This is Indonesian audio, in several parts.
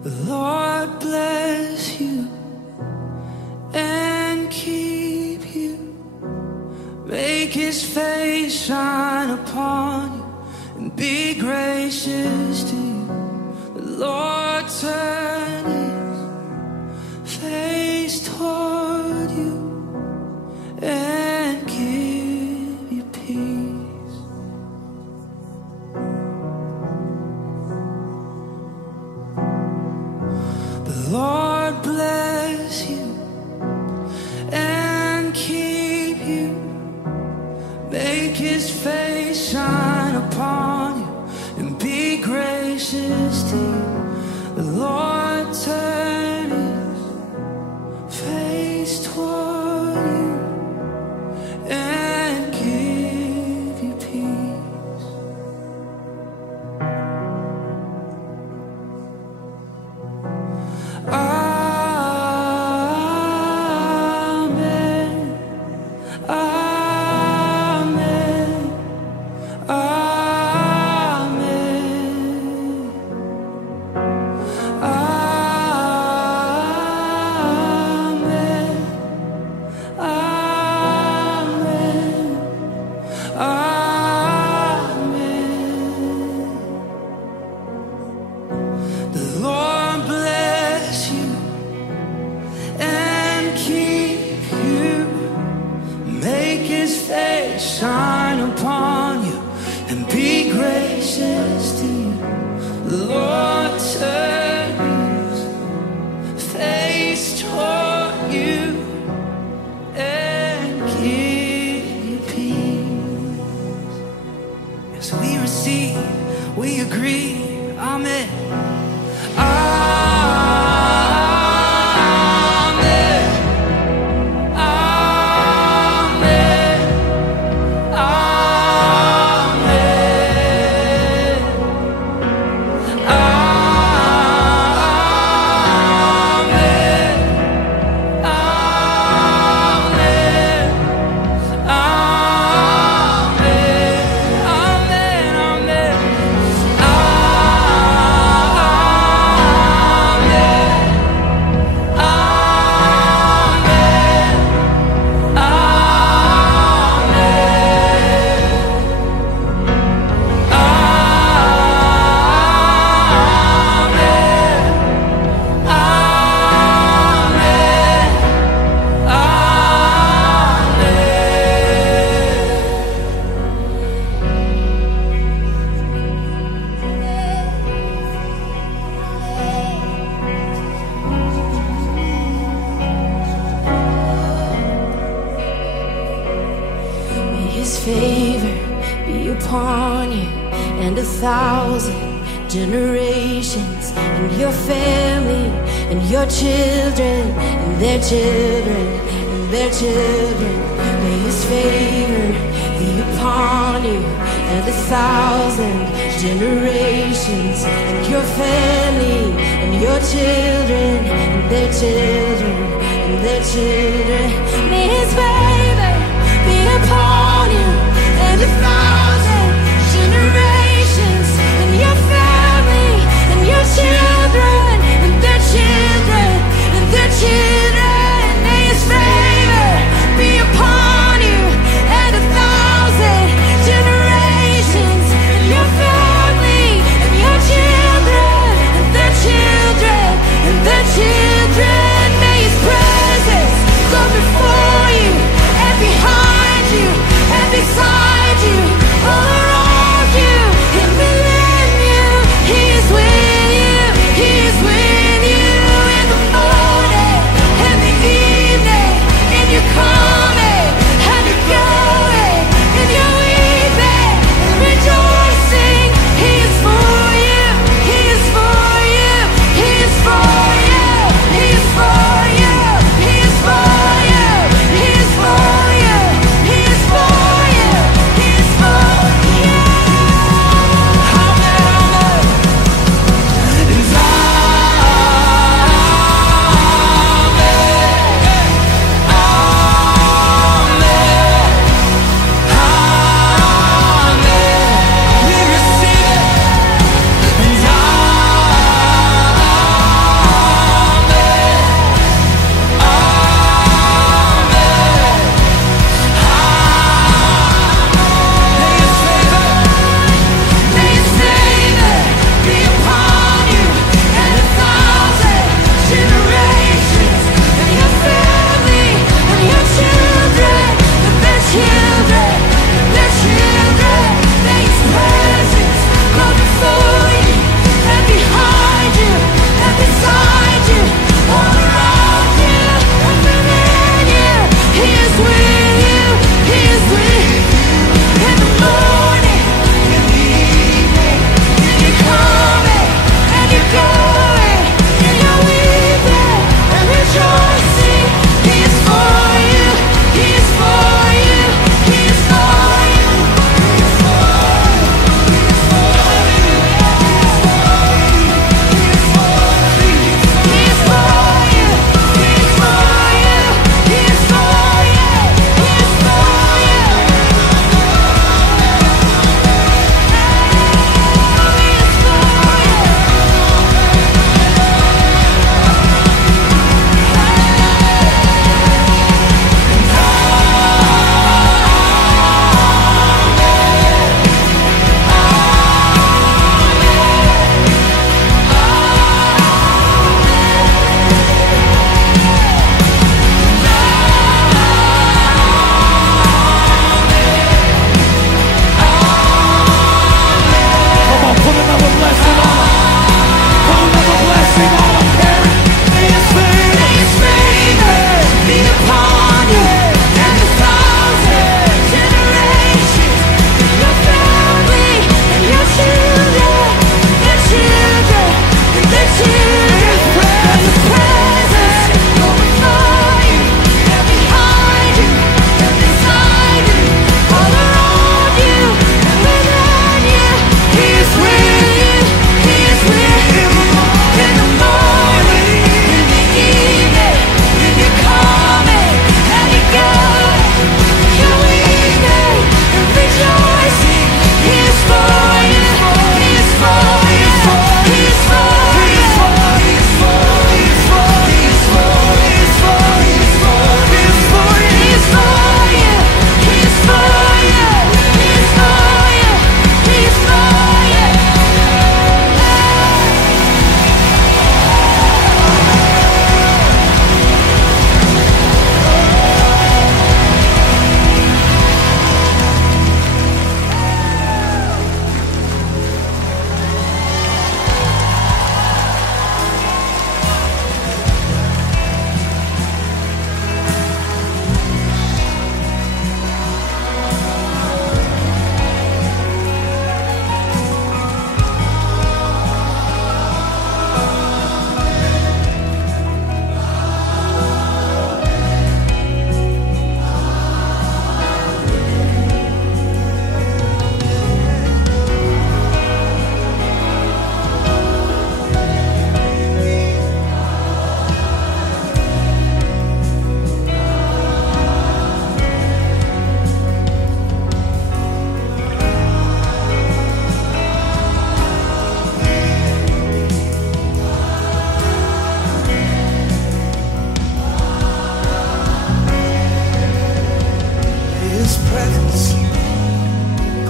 The Lord bless you and keep you. Make His face shine upon you and be gracious to you. The Lord turn His face toward you and give you peace. The Lord bless you and keep you. Make His face shine upon you and be gracious to you. The Lord turn His face toward you and give you peace. Amen. Amen. Amen. Amen. Amen. Amen. The Lord bless you and keep you. Make His face shine upon you and be gracious to you. The Lord turn His face toward you and give you peace. As we receive, we agree. Amen. Amen. Amen. Amen. Amen. Amen. His favor be upon you and 1,000 generations, and your family, and your children, and their children, and their children. May His favor be upon you and 1,000 generations, and your family, and your children, and their children, and their children. May His favor be upon you and 1,000 generations, and your family, and your children, and their children, and their children. May His favor be upon you and 1,000 generations, and your family, and your children, and their children, and their children. May His presence go before you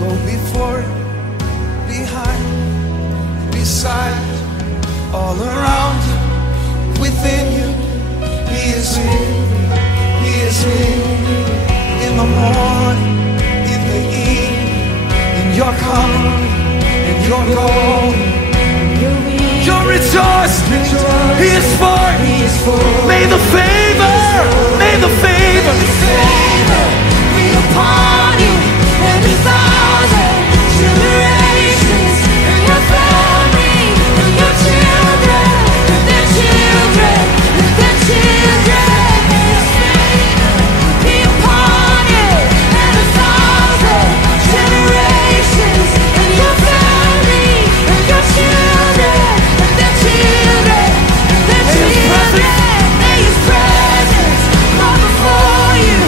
go before you, behind, beside, all around you, within you. He is with you, He is with you. In the morning, in the evening, in your coming, in your going, your rejoicing. He is for you. May the favor be upon you and 1,000 generations, and your family, and your children, and their children, and their children. May His favor be upon you and 1,000 generations, and your family, and your children, and their children, and their children. May His presence go before you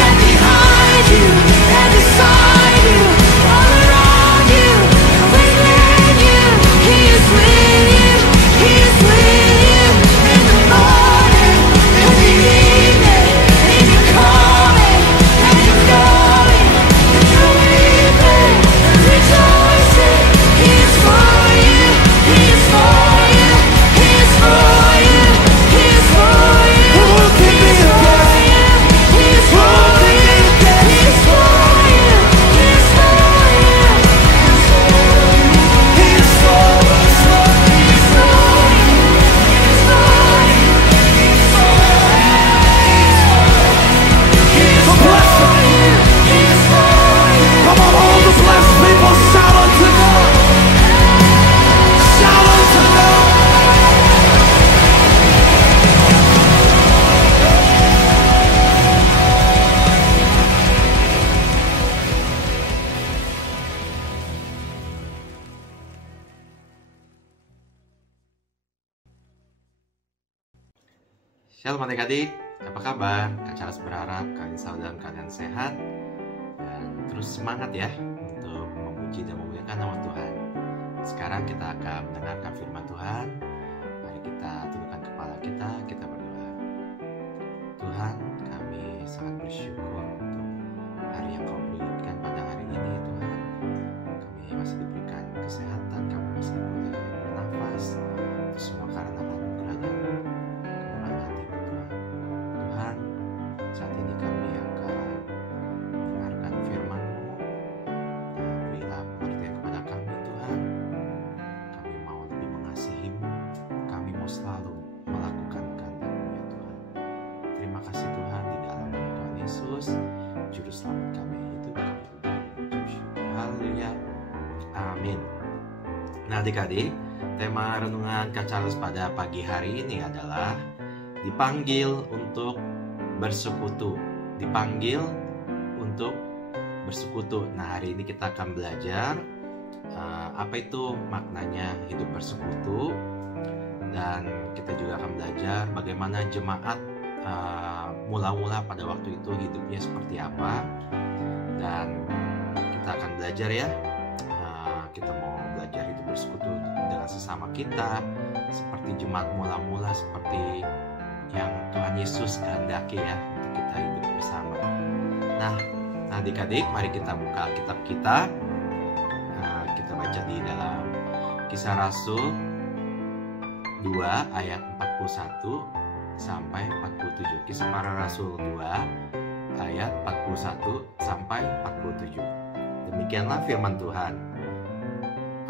and behind you and beside you, all around you and within you. He is with you, He is with you in the morning, in the evening, in your coming and your going, in your weeping and rejoicing. He is for you, He is for you, He is for you, He is for you. Who can be against you? He is for you, He is for you, He is for you, He is for us, Lord. He is for you, He is for you, He is for you, He is for you, He is for you. Come on, all the blessed people, shout unto God. Shout unto God. Shalom adik-adik, apa kabar? Kak Charles berharap kalian selalu dalam keadaan sehat dan terus semangat ya untuk memuji dan memuliakan nama Tuhan. Sekarang kita akan mendengarkan firman Tuhan. Mari kita tundukkan kepala kita berdoa. Tuhan, kami sangat bersyukur untuk hari yang Kau berikan pada hari ini, Tuhan. Kami masih diberikan kesehatan, kami masih boleh bernafas. Itu semua karena anugerah dan kemurahan hati-Mu, Tuhan. Tuhan, saat ini kami akan mendengarkan firman-Mu. Berilah pengertian kepada kami, Tuhan. Kami mau lebih mengasihi-Mu. Kami mau selalu melakukan kehendak-Mu, ya Tuhan. Terima kasih Tuhan, di dalam nama Tuhan Yesus, Juru Selamat kami hidup, kami mengucap syukur. Haleluya. Amin. Nah adik-adik, tema renungan Kak Charles pada pagi hari ini adalah dipanggil untuk bersekutu. Dipanggil untuk bersekutu. Nah hari ini kita akan belajar apa itu maknanya hidup bersekutu, dan kita juga akan belajar bagaimana jemaat mula-mula pada waktu itu hidupnya seperti apa. Dan kita akan belajar ya, kita mau belajar hidup bersekutu dengan sesama kita seperti jemaat mula-mula, seperti yang Tuhan Yesus kehendaki ya, untuk kita hidup bersama. Nah adik-adik, mari kita buka Alkitab kita. Kita baca di dalam Kisah Rasul 2 ayat 41 sampai 47. Kisah Para Rasul 2 ayat 41 sampai 47. Demikianlah firman Tuhan.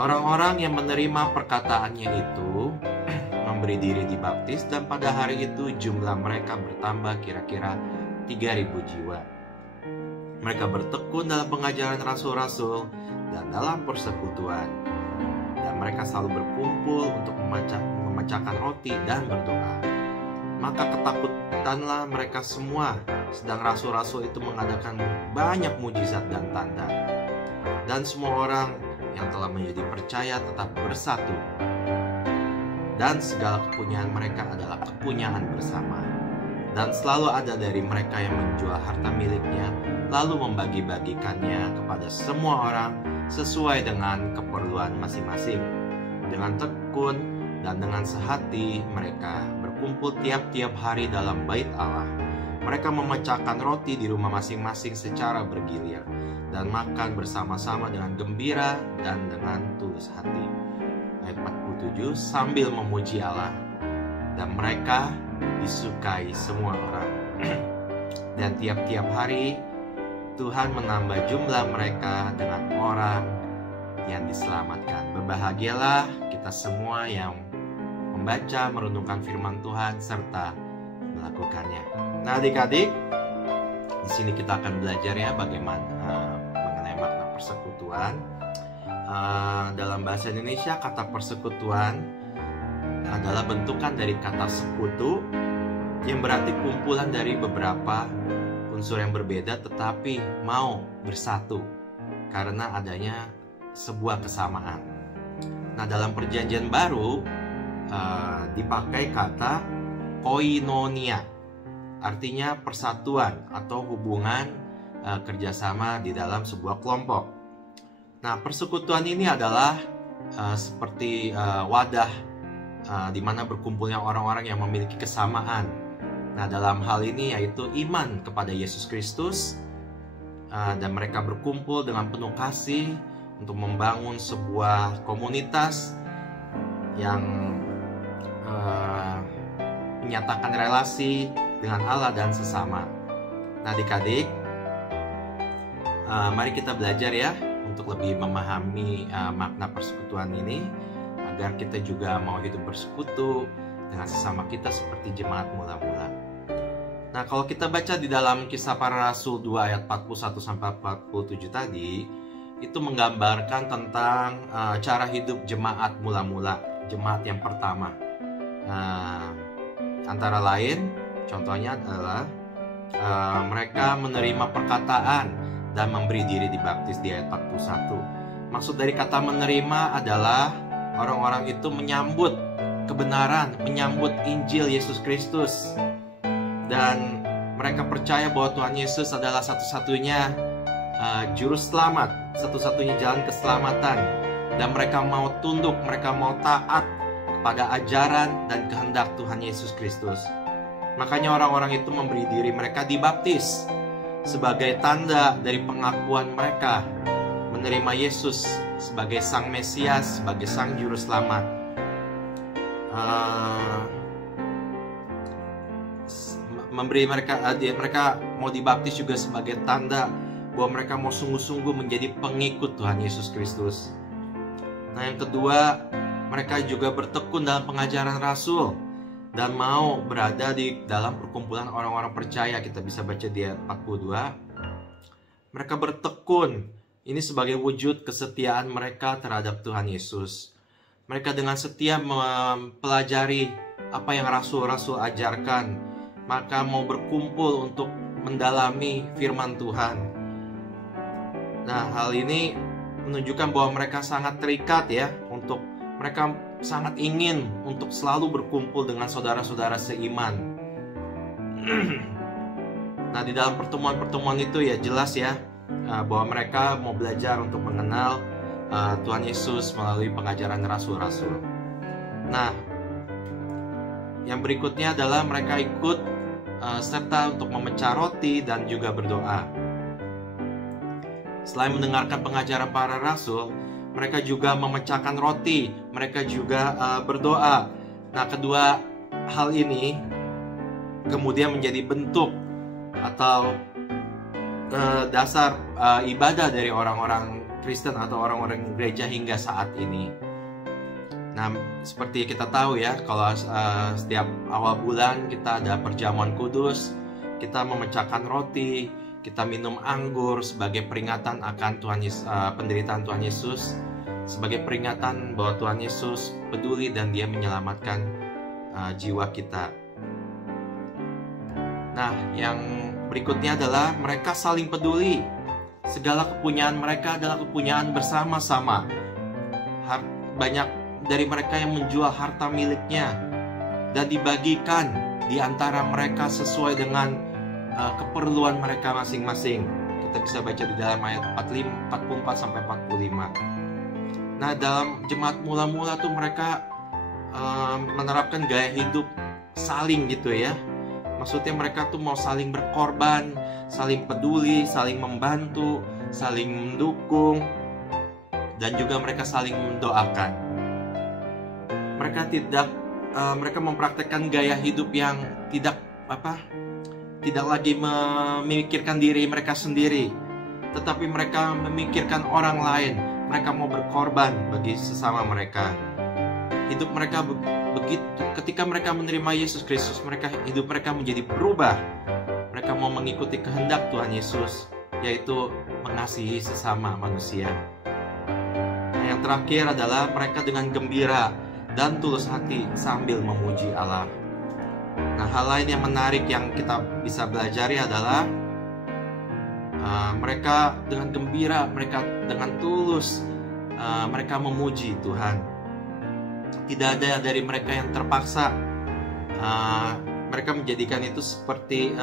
Orang-orang yang menerima perkataannya itu memberi diri dibaptis, dan pada hari itu jumlah mereka bertambah kira-kira 3.000 jiwa. Mereka bertekun dalam pengajaran rasul-rasul dan dalam persekutuan, dan mereka selalu berkumpul untuk memecahkan roti dan berdoa. Maka ketakutanlah mereka semua, sedang rasul-rasul itu mengadakan banyak mujizat dan tanda. Dan semua orang yang telah menjadi percaya tetap bersatu, dan segala kepunyaan mereka adalah kepunyaan bersama. Dan selalu ada dari mereka yang menjual harta miliknya, lalu membagi-bagikannya kepada semua orang sesuai dengan keperluan masing-masing. Dengan tekun dan dengan sehati mereka berkumpul tiap-tiap hari dalam bait Allah. Mereka memecahkan roti di rumah masing-masing secara bergilir, dan makan bersama-sama dengan gembira dan dengan tulus hati. Ayat 47, sambil memuji Allah, dan mereka disukai semua orang. Dan tiap-tiap hari Tuhan menambah jumlah mereka dengan orang yang diselamatkan. Berbahagialah kita semua yang membaca, merenungkan firman Tuhan serta melakukannya. Nah, adik-adik, di sini kita akan belajar ya bagaimana mengenai makna persekutuan. Dalam bahasa Indonesia, kata persekutuan adalah bentukan dari kata sekutu yang berarti kumpulan dari beberapa unsur yang berbeda tetapi mau bersatu karena adanya sebuah kesamaan. Nah, dalam Perjanjian Baru dipakai kata koinonia, artinya persatuan atau hubungan kerjasama di dalam sebuah kelompok. Nah, persekutuan ini adalah seperti wadah di mana berkumpulnya orang-orang yang memiliki kesamaan. Nah, dalam hal ini yaitu iman kepada Yesus Kristus, dan mereka berkumpul dengan penuh kasih untuk membangun sebuah komunitas yang menyatakan relasi dengan Allah dan sesama. Nah, adik-adik, mari kita belajar ya untuk lebih memahami makna persekutuan ini, agar kita juga mau hidup bersekutu dengan sesama kita seperti jemaat mula-mula. Nah, kalau kita baca di dalam Kisah Para Rasul 2 ayat 41-47 tadi, itu menggambarkan tentang cara hidup jemaat mula-mula, jemaat yang pertama. Antara lain, contohnya adalah mereka menerima perkataan dan memberi diri dibaptis di ayat 41. Maksud dari kata menerima adalah orang-orang itu menyambut kebenaran, menyambut Injil Yesus Kristus, dan mereka percaya bahwa Tuhan Yesus adalah satu-satunya juru selamat, satu-satunya jalan keselamatan, dan mereka mau tunduk, mereka mau taat kepada ajaran dan kehendak Tuhan Yesus Kristus. Makanya orang-orang itu memberi diri mereka dibaptis sebagai tanda dari pengakuan mereka menerima Yesus sebagai Sang Mesias, sebagai Sang Juru Selamat. Mereka mau dibaptis juga sebagai tanda bahwa mereka mau sungguh-sungguh menjadi pengikut Tuhan Yesus Kristus. Nah, yang kedua, mereka juga bertekun dalam pengajaran Rasul dan mau berada di dalam perkumpulan orang-orang percaya. Kita bisa baca di ayat 42. Mereka bertekun, ini sebagai wujud kesetiaan mereka terhadap Tuhan Yesus. Mereka dengan setia mempelajari apa yang rasul-rasul ajarkan, maka mau berkumpul untuk mendalami firman Tuhan. Nah, hal ini menunjukkan bahwa mereka sangat terikat ya, untuk mereka sangat ingin untuk selalu berkumpul dengan saudara-saudara seiman. Nah, di dalam pertemuan-pertemuan itu ya jelas ya bahwa mereka mau belajar untuk mengenal Tuhan Yesus melalui pengajaran rasul-rasul. Nah, yang berikutnya adalah mereka ikut serta untuk memecah roti dan juga berdoa. Selain mendengarkan pengajaran para rasul, mereka juga memecahkan roti, mereka juga berdoa. Nah, kedua hal ini kemudian menjadi bentuk atau dasar ibadah dari orang-orang Kristen atau orang-orang gereja hingga saat ini. Nah, seperti kita tahu ya, kalau setiap awal bulan kita ada perjamuan kudus, kita memecahkan roti, kita minum anggur sebagai peringatan akan penderitaan Tuhan Yesus, sebagai peringatan bahwa Tuhan Yesus peduli dan Dia menyelamatkan jiwa kita. Nah, yang berikutnya adalah mereka saling peduli. Segala kepunyaan mereka adalah kepunyaan bersama-sama. Banyak dari mereka yang menjual harta miliknya dan dibagikan di antara mereka sesuai dengan keperluan mereka masing-masing. Kita bisa baca di dalam ayat 44-45. Nah, dalam jemaat mula-mula tuh mereka menerapkan gaya hidup saling gitu ya. Maksudnya mereka tuh mau saling berkorban, saling peduli, saling membantu, saling mendukung, dan juga mereka saling mendoakan. Mereka mempraktekkan gaya hidup yang tidak lagi memikirkan diri mereka sendiri, tetapi mereka memikirkan orang lain. Mereka mau berkorban bagi sesama mereka. Hidup mereka begitu, ketika mereka menerima Yesus Kristus, hidup mereka menjadi berubah. Mereka mau mengikuti kehendak Tuhan Yesus, yaitu mengasihi sesama manusia. Nah, yang terakhir adalah mereka dengan gembira dan tulus hati sambil memuji Allah. Nah, hal lain yang menarik yang kita bisa belajari adalah mereka dengan gembira, mereka dengan tulus, mereka memuji Tuhan. Tidak ada dari mereka yang terpaksa. Mereka menjadikan itu seperti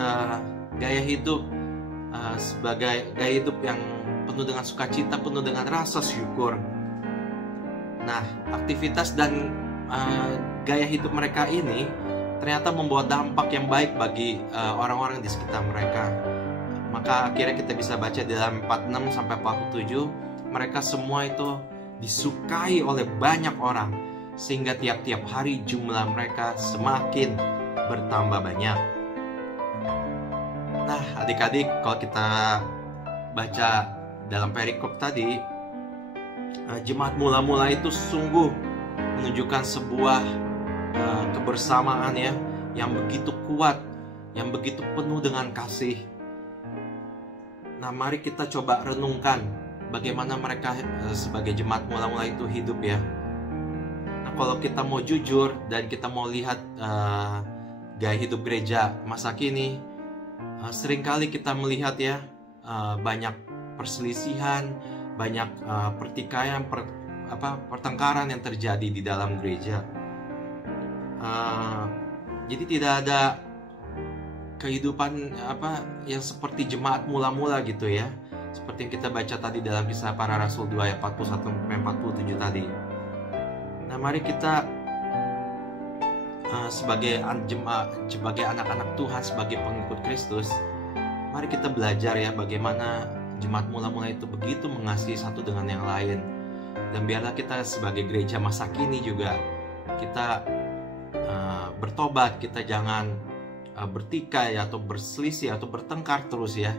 gaya hidup, sebagai gaya hidup yang penuh dengan sukacita, penuh dengan rasa syukur. Nah, aktivitas dan gaya hidup mereka ini ternyata membawa dampak yang baik bagi orang-orang di sekitar mereka. Maka akhirnya kita bisa baca di dalam 46-47, mereka semua itu disukai oleh banyak orang, sehingga tiap-tiap hari jumlah mereka semakin bertambah banyak. Nah, adik-adik, kalau kita baca dalam perikop tadi, jemaat mula-mula itu sungguh menunjukkan sebuah kebersamaan ya, yang begitu kuat, yang begitu penuh dengan kasih. Nah, mari kita coba renungkan bagaimana mereka sebagai jemaat mula-mula itu hidup ya. Nah, kalau kita mau jujur dan kita mau lihat gaya hidup gereja masa kini, seringkali kita melihat ya banyak perselisihan, banyak pertikaian, pertengkaran yang terjadi di dalam gereja. Jadi tidak ada kehidupan yang seperti jemaat mula-mula gitu ya, seperti yang kita baca tadi dalam Kisah Para Rasul 2 ayat 41-47 tadi. Nah, mari kita sebagai anak-anak Tuhan, sebagai pengikut Kristus, mari kita belajar ya bagaimana jemaat mula-mula itu begitu mengasihi satu dengan yang lain. Dan biarlah kita sebagai gereja masa kini juga kita bertobat, kita jangan bertikai atau berselisih atau bertengkar terus ya,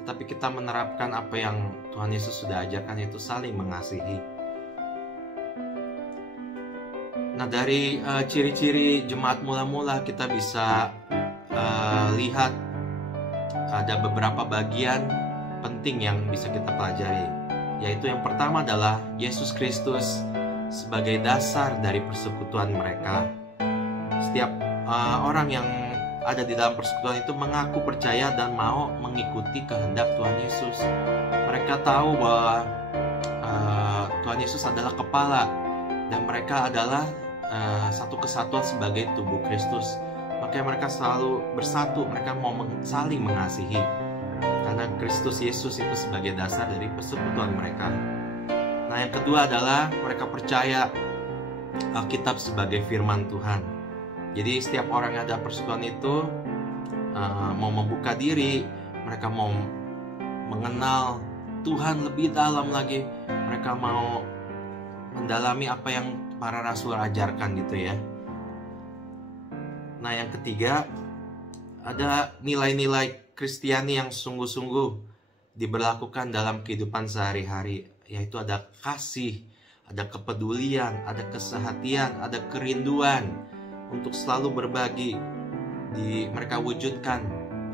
tetapi kita menerapkan apa yang Tuhan Yesus sudah ajarkan, yaitu saling mengasihi. Nah, dari ciri-ciri jemaat mula-mula kita bisa lihat ada beberapa bagian penting yang bisa kita pelajari, yaitu yang pertama adalah Yesus Kristus sebagai dasar dari persekutuan mereka. Setiap orang yang ada di dalam persekutuan itu mengaku percaya dan mau mengikuti kehendak Tuhan Yesus. Mereka tahu bahwa Tuhan Yesus adalah kepala dan mereka adalah satu kesatuan sebagai tubuh Kristus. Makanya mereka selalu bersatu, mereka mau saling mengasihi karena Kristus Yesus itu sebagai dasar dari persekutuan mereka. Nah, yang kedua adalah mereka percaya Alkitab sebagai firman Tuhan. Jadi setiap orang yang ada persekutuan itu mau membuka diri, mereka mau mengenal Tuhan lebih dalam lagi, mereka mau mendalami apa yang para rasul ajarkan gitu ya. Nah, yang ketiga ada nilai-nilai Kristiani yang sungguh-sungguh diberlakukan dalam kehidupan sehari-hari, yaitu ada kasih, ada kepedulian, ada kesehatian, ada kerinduan untuk selalu berbagi. Mereka wujudkan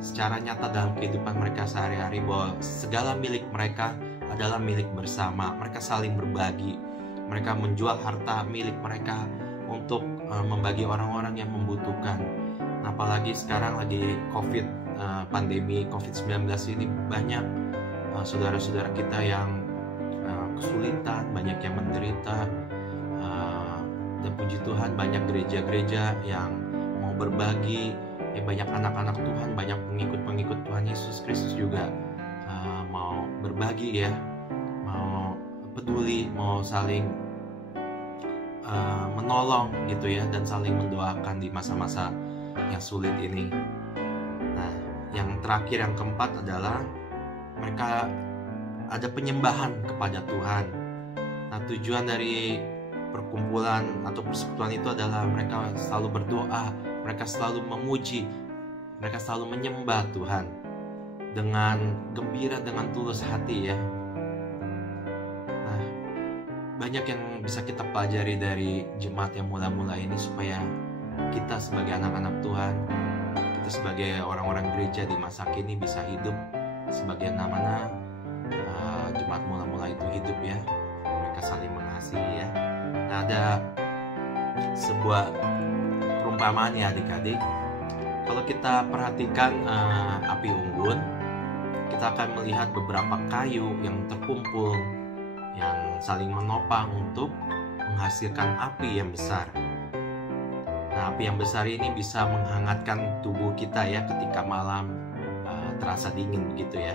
secara nyata dalam kehidupan mereka sehari-hari bahwa segala milik mereka adalah milik bersama. Mereka saling berbagi, mereka menjual harta milik mereka untuk membagi orang-orang yang membutuhkan. Nah, apalagi sekarang lagi pandemi COVID-19 ini, banyak saudara-saudara kita yang kesulitan, banyak yang menderita. Dan puji Tuhan banyak gereja-gereja yang mau berbagi, ya banyak anak-anak Tuhan, banyak pengikut-pengikut Tuhan Yesus Kristus juga mau berbagi ya, mau peduli, mau saling menolong gitu ya, dan saling mendoakan di masa-masa yang sulit ini. Nah, yang terakhir, yang keempat adalah mereka ada penyembahan kepada Tuhan. Nah, tujuan dari perkumpulan atau persekutuan itu adalah mereka selalu berdoa, mereka selalu memuji, mereka selalu menyembah Tuhan dengan gembira, dengan tulus hati ya. Nah, banyak yang bisa kita pelajari dari jemaat yang mula-mula ini, supaya kita sebagai anak-anak Tuhan, kita sebagai orang-orang gereja di masa kini bisa hidup sebagaimana jemaat mula-mula itu hidup ya. Mereka saling mengasihi ya. Nah, ada sebuah perumpamaan ya adik-adik. Kalau kita perhatikan api unggun, kita akan melihat beberapa kayu yang terkumpul, yang saling menopang untuk menghasilkan api yang besar. Nah, api yang besar ini bisa menghangatkan tubuh kita ya ketika malam terasa dingin begitu ya.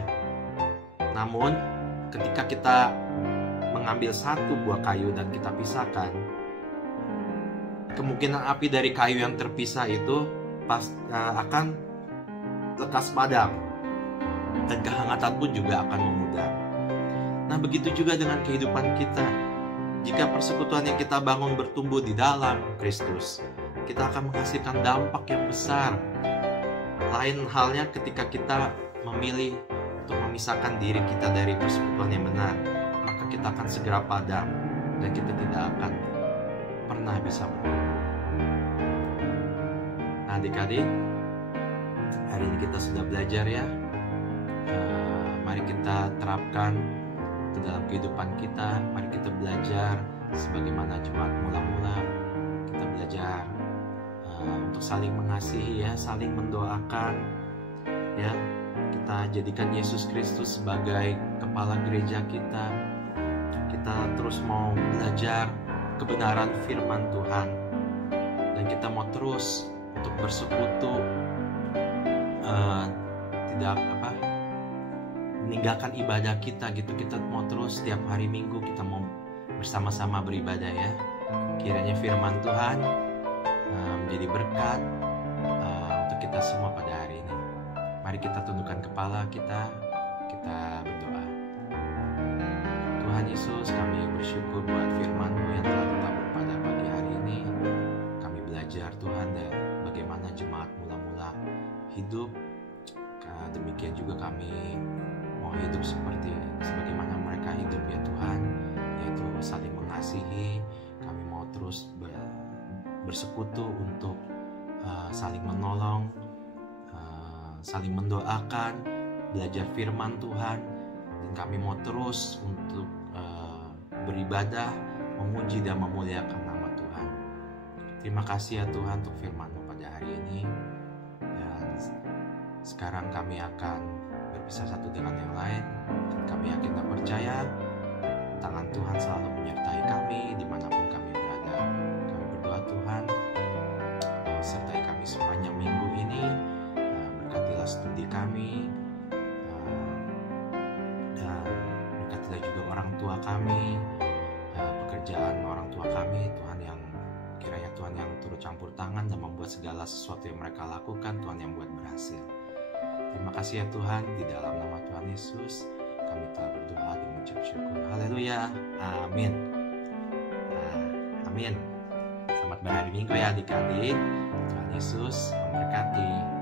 Namun ketika kita mengambil satu buah kayu dan kita pisahkan, kemungkinan api dari kayu yang terpisah itu akan lekas padam, dan kehangatan pun juga akan memudar. Nah, begitu juga dengan kehidupan kita. Jika persekutuan yang kita bangun bertumbuh di dalam Kristus, kita akan menghasilkan dampak yang besar. Lain halnya ketika kita memilih untuk memisahkan diri kita dari persekutuan yang benar, maka kita akan segera padam dan kita tidak akan pernah bisa bertumbuh. Nah, adik-adik, hari ini kita sudah belajar ya. Mari kita terapkan ke dalam kehidupan kita. Mari kita belajar sebagaimana jemaat mula-mula. Kita belajar untuk saling mengasihi ya, saling mendoakan ya. Kita jadikan Yesus Kristus sebagai kepala gereja kita. Kita terus mau belajar kebenaran firman Tuhan, dan kita mau terus untuk bersekutu, tidak meninggalkan ibadah kita gitu. Kita mau terus setiap hari Minggu kita mau bersama-sama beribadah ya. Kiranya firman Tuhan menjadi berkat untuk kita semua pada hari ini. Mari kita tundukkan kepala kita berdoa. Tuhan Yesus, kami bersyukur buat firman-Mu yang telah ditabur pada pagi hari ini. Kami belajar Tuhan dan bagaimana jemaat mula-mula hidup. Demikian juga kami mau hidup sebagaimana mereka hidup ya Tuhan, yaitu saling mengasihi. Kami mau terus bersekutu untuk saling menolong, saling mendoakan, belajar firman Tuhan, dan kami mau terus untuk beribadah, memuji dan memuliakan nama Tuhan. Terima kasih ya Tuhan untuk firman-Mu pada hari ini. Dan sekarang kami akan berpisah satu dengan yang lain, dan kami yakin dan percaya tangan Tuhan selalu menyertai kami dimanapun kami berada. Kami berdoa Tuhan, sertai kami sepanjang minggu ini. Berkatilah studi kami, dan berkatilah juga orang tua kami, pekerjaan orang tua kami Tuhan, yang kiranya Tuhan yang turut campur tangan dan membuat segala sesuatu yang mereka lakukan Tuhan yang buat berhasil. Terima kasih ya Tuhan, di dalam nama Tuhan Yesus kami telah berdoa dan mengucap syukur. Haleluya, amin. Amin. Selamat berhari Minggu ya adik-adik. Tuhan Yesus memberkati.